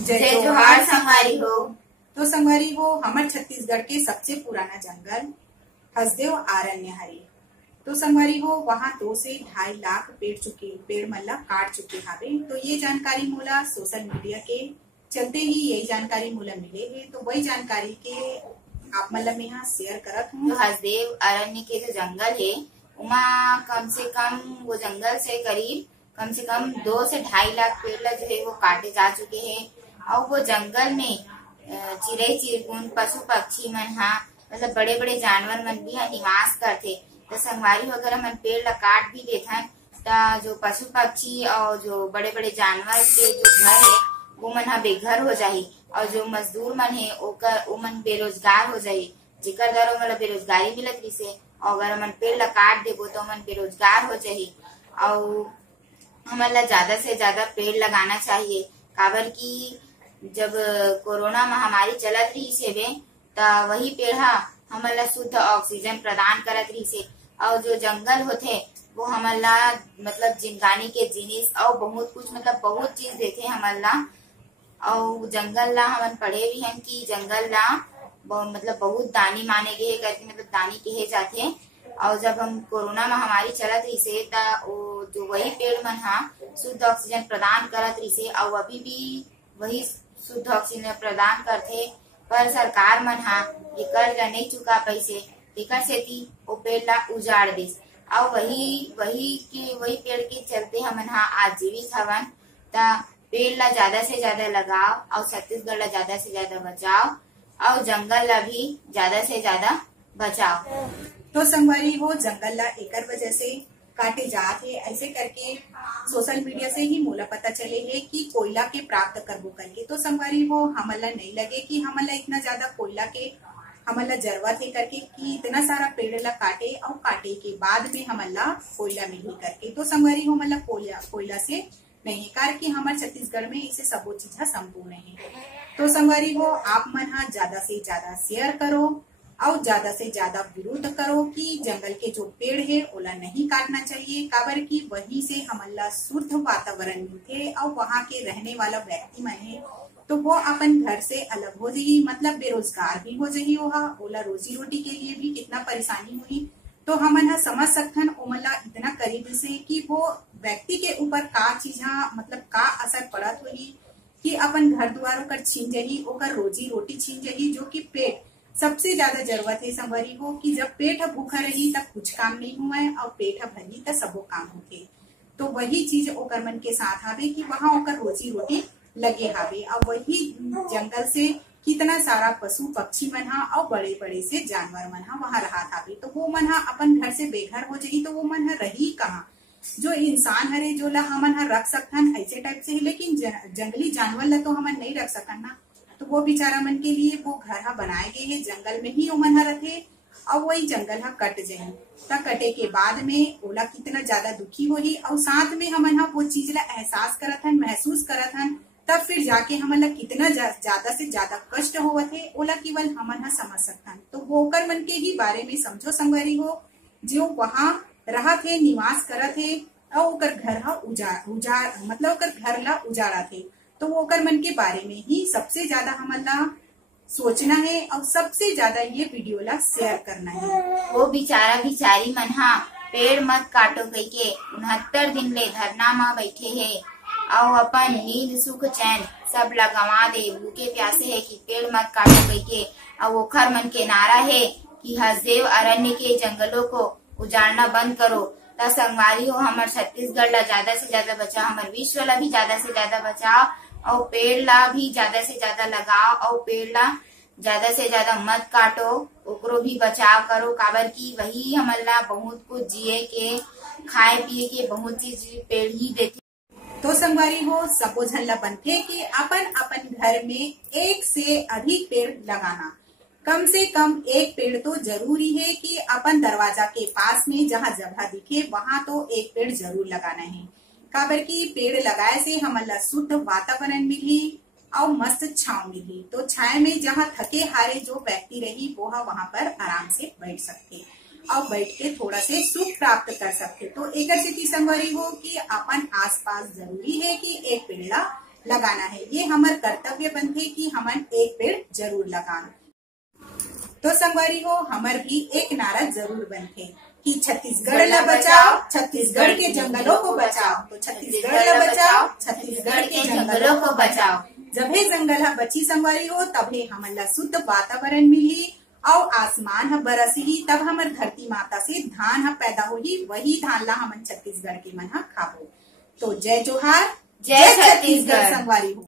जय जोहार संगवारी हो। तो संगवारी हो, हमार छत्तीसगढ़ के सबसे पुराना जंगल हसदेव अरण्य हरे। तो संगवारी हो, वहाँ 2 से 2.5 लाख पेड़ मल्ला काट चुके हावे। तो ये जानकारी मोला सोशल मीडिया के चलते ही यही जानकारी मोला मिले है। तो वही जानकारी के आप मतलब मैं यहाँ शेयर करत हूँ। तो हसदेव अरण्य के जो जंगल है उमा कम से कम वो जंगल से करीब कम से कम 2 से 2.5 लाख पेड़ जो है वो काटे जा चुके हैं। और वो जंगल में चिड़ई चिरगुन पशु पक्षी मन हा मतलब बड़े बड़े जानवर मन भी निवास करते। तो संगवारी वगैरह मन पेड़ ला काट भी देथन तो जो पशु पक्षी और जो बड़े बड़े जानवर के जो घर है वो मन हा बेघर हो जाही। और जो मजदूर मन है वो मन बेरोजगार हो जाही, जेकर द्वारा मतलब बेरोजगारी मिलत रही। और अगर मन पेड़ ला काट देबो तो मन बेरोजगार हो जाही। और हमन ला ज्यादा से ज्यादा पेड़ लगाना चाहिए, काबर की जब कोरोना महामारी चलत रही है तो वही पेड़ हमन ला शुद्ध ऑक्सीजन प्रदान करत रही। और जो जंगल होते वो हमन ला मतलब जिंदगानी के जिनिस और बहुत कुछ मतलब बहुत चीज देते हमन ला। और जंगल ला हमन पढ़े भी हैं कि जंगल ला मतलब बहुत दानी माने गए करके मतलब दानी कहे जाते। और जब हम कोरोना महामारी चलत रही से जो वही पेड़ मन शुद्ध ऑक्सीजन प्रदान करत रही से और अभी भी वही शुद्ध ऑक्सीजन प्रदान करते। पर सरकार मन ये कर्ज नहीं चुका पैसे तेकर सेती वो पेड़ ला उजाड़ दिस। और वही पेड़ के चलते हमन आज जीवित हवन। ता पेड़ ला ज्यादा से ज्यादा लगाओ और छत्तीसगढ़ ला ज्यादा से ज्यादा बचाओ और जंगल ला भी ज्यादा से ज्यादा बचाओ। तो संगवारी हो, जंगल ला एकर वजह से काटे जात है ऐसे करके सोशल मीडिया से ही मोला पता चले है कि कोयला के प्राप्त करबो करके। तो संगवारी हो, हमन ला नहीं लगे कि हमन ला इतना ज्यादा कोयला के हमन ला जरूरत है करके कि इतना सारा पेड़ ला काटे और काटे के बाद में हमन ला कोयला मिली करके। तो संगवारी हो, मतलब कोयला से नहीं, कार की हमारे छत्तीसगढ़ में इसे सबो चीज संपूर्ण है। तो संगवारी हो, आप मन ज्यादा से ज्यादा शेयर करो और ज्यादा से ज्यादा विरोध करो कि जंगल के जो पेड़ है ओला नहीं काटना चाहिए, काबर की वहीं से हमन ला शुद्ध वातावरण मिलते। और वहाँ के रहने वाला व्यक्ति मन है तो वो अपन घर से अलग हो जाही, मतलब बेरोजगार भी हो जाही। ओला रोजी रोटी के लिए भी कितना परेशानी हुई। तो हमन समझ सकथन ओमन ला इतना करीब से कि वो व्यक्ति के ऊपर का चीज मतलब का असर पड़त होही कि अपन घर द्वार ओकर छीन जाही, ओकर रोजी रोटी छीन जाही। जो कि पेट सबसे ज्यादा जरूरत है संगवारी हो कि जब पेट भूखा रही तब कुछ काम नहीं हुआ और पेट भरी तब सबो काम होते। तो वही चीज ओकर मन के साथ हावे कि वहाँ ओकर रोजी रोटी लगे हावे। और वही जंगल से कितना सारा पशु पक्षी मन और बड़े बड़े से जानवर मन वहाँ रहा था। तो वो मन अपन घर से बेघर हो जाही तो वो मन रही कहाँ। जो इंसान हरे जो ला हमन रख सकथन ऐसे टाइप से ही, लेकिन जंगली जानवर ला तो हमन नहीं रख सकन ना। तो वो बेचारा मन के लिए वो घर बनाए गए है, जंगल में ही ओमन रहते। और वही जंगल कट जाये त कटे के बाद में ओला कितना ज्यादा दुखी होही। और साथ में हमन वो चीज ला एहसास करत हन, महसूस करत हन, तब फिर जाके हमन ला कितना ज्यादा से ज्यादा कष्ट होवत है ओला केवल हमन समझ सकथन। तो वोकर मन के ही बारे में समझो संगवारी हो, जो वहाँ रहत है, निवास करत है और ओकर घर उजाड़ मतलब ओकर घर ला उजाड़ा थे। तो ओकर मन के बारे में ही सबसे ज्यादा हमन ला सोचना है और सबसे ज्यादा ये वीडियो ला शेयर करना है। वो बेचारा बिचारी मन पेड़ मत काटो कह के 69 दिन ले धरना में बैठे है और अपन नींद सुख चैन सब ला गंवा दे, भूखे प्यासे है कि पेड़ मत काटो कह के। और ओखर मन के नारा है कि हसदेव अरण्य के जंगलों को उजाड़ना बंद करो। तो संगवारी हो, हमारे छत्तीसगढ़ ला ज्यादा से ज्यादा बचाओ, हमारे विश्व ला भी ज्यादा से ज्यादा बचाओ और पेड़ ला भी ज्यादा से ज्यादा लगाओ और पेड़ ला ज्यादा से ज्यादा मत काटो, ओकरो भी बचाव करो। काबर की वही हमन ला बहुत कुछ जिए के खाए पिए के बहुत चीज पेड़ ही देते। तो संगवारी हो, सबो झन ला बनथे कि अपन अपन घर में 1 से अधिक पेड़ लगाना। कम से कम 1 पेड़ तो जरूरी है कि अपन दरवाजा के पास में जहाँ जगह दिखे वहाँ तो 1 पेड़ जरूर लगाना है। काबर की पेड़ लगाए से हमन ला शुद्ध वातावरण मिली और मस्त छाव मिली। तो छाए में जहाँ थके हारे जो व्यक्ति रही वो वहाँ पर आराम से बैठ सकते और बैठ के थोड़ा से सुख प्राप्त कर सकते। तो एक स्थिति संगवारी हो कि अपन आसपास जरूरी है कि 1 पेड़ लगाना है। ये हमार कर्तव्य बनथे कि हमन एक पेड़ जरूर लगान। तो संगवारी हो हमर भी एक नारा जरूर बनथे कि छत्तीसगढ़ ला बचाओ, छत्तीसगढ़ के जंगलों को बचाओ। तो छत्तीसगढ़ ला बचाओ, छत्तीसगढ़ के जंगलों को बचाओ। जबे जंगल हा बची संगवारी हो तबे हमन ला शुद्ध वातावरण मिली और आसमान हा बरसही, तब हमर धरती माता से धान हा पैदा होही, वही धान ला हमन छत्तीसगढ़ के मन हा खाबो। तो जय जोहार, जय छत्तीसगढ़ संगवारी हो।